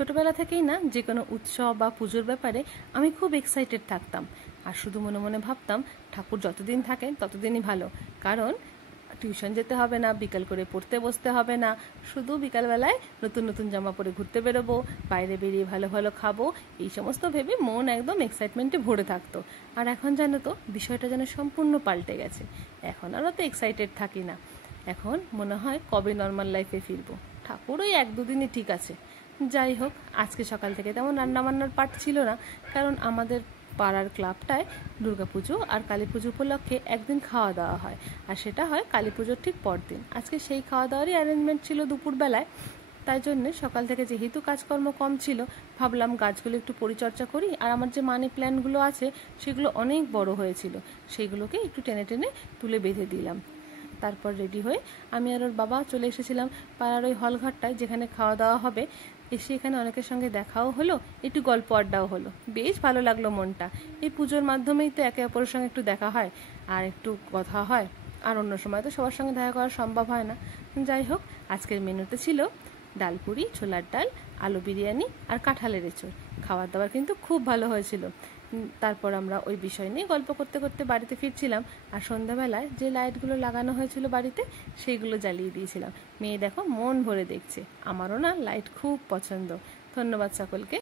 ছোটবেলা থেকেই না যে কোনো উৎসব বা পুজোর ব্যাপারে আমি খুব এক্সাইটেড থাকতাম। আর শুধু মনে মনে ভাবতাম ঠাকুর যতদিন থাকেন ততদিনই ভালো, কারণ টিউশন যেতে হবে না, বিকাল করে পড়তে বসতে হবে না, শুধু বিকালবেলায় নতুন নতুন জামা পরে ঘুরতে বেরোবো, বাইরে বেরিয়ে ভালো ভালো খাবো, এই সমস্ত ভেবে মন একদম এক্সাইটমেন্টে ভরে থাকতো। আর এখন জানো তো বিষয়টা যেন সম্পূর্ণ পাল্টে গেছে। এখন আর অত এক্সাইটেড থাকি না। এখন মনে হয় কবে নর্মাল লাইফে ফিরবো। ঠাকুর ওই 1-2 দিনই ঠিক আছে। যাই হোক, আজকে সকাল থেকে তেমন রান্নাবান্নার পাট ছিল না, কারণ আমাদের পাড়ার ক্লাবটায় দুর্গাপুজো আর কালী পুজো উপলক্ষে একদিন খাওয়া দাওয়া হয়, আর সেটা হয় কালী পুজোর ঠিক পরদিন। আজকে সেই খাওয়া দাওয়ারই অ্যারেঞ্জমেন্ট ছিল দুপুরবেলায়। তাই জন্যে সকাল থেকে যেহেতু কাজকর্ম কম ছিল, ভাবলাম গাছগুলো একটু পরিচর্যা করি, আর আমার যে মানি প্ল্যান্টগুলো আছে সেগুলো অনেক বড় হয়েছিল, সেইগুলোকে একটু টেনে টেনে তুলে বেঁধে দিলাম। তারপর রেডি হয়ে আমি আর ওর বাবা চলে এসেছিলাম পাড়ার ওই হলঘরটায় যেখানে খাওয়া দাওয়া হবে। এসে এখানে অনেকের সঙ্গে দেখাও হলো, একটু গল্প আড্ডাও হলো, বেশ ভালো লাগলো মনটা। এই পুজোর মাধ্যমেই তো একে অপরের সঙ্গে একটু দেখা হয় আর একটু কথা হয়, আর অন্য সময় তো সবার সঙ্গে দেখা করা সম্ভব হয় না। যাই হোক, আজকের মেনুতে ছিল ডাল পুরি, ছোলার ডাল, আলু বিরিয়ানি আর কাঁঠালের এঁচোড়। খাবার দাবার কিন্তু খুব ভালো হয়েছিল। তারপর আমরা ওই বিষয় নিয়ে গল্প করতে করতে বাড়িতে ফিরছিলাম, আর সন্ধ্যাবেলায় যে লাইটগুলো লাগানো হয়েছিল বাড়িতে সেইগুলো জ্বালিয়ে দিয়েছিলাম। মেয়ে দেখো মন ভরে দেখছে। আমারও না লাইট খুব পছন্দ। ধন্যবাদ সকলকে।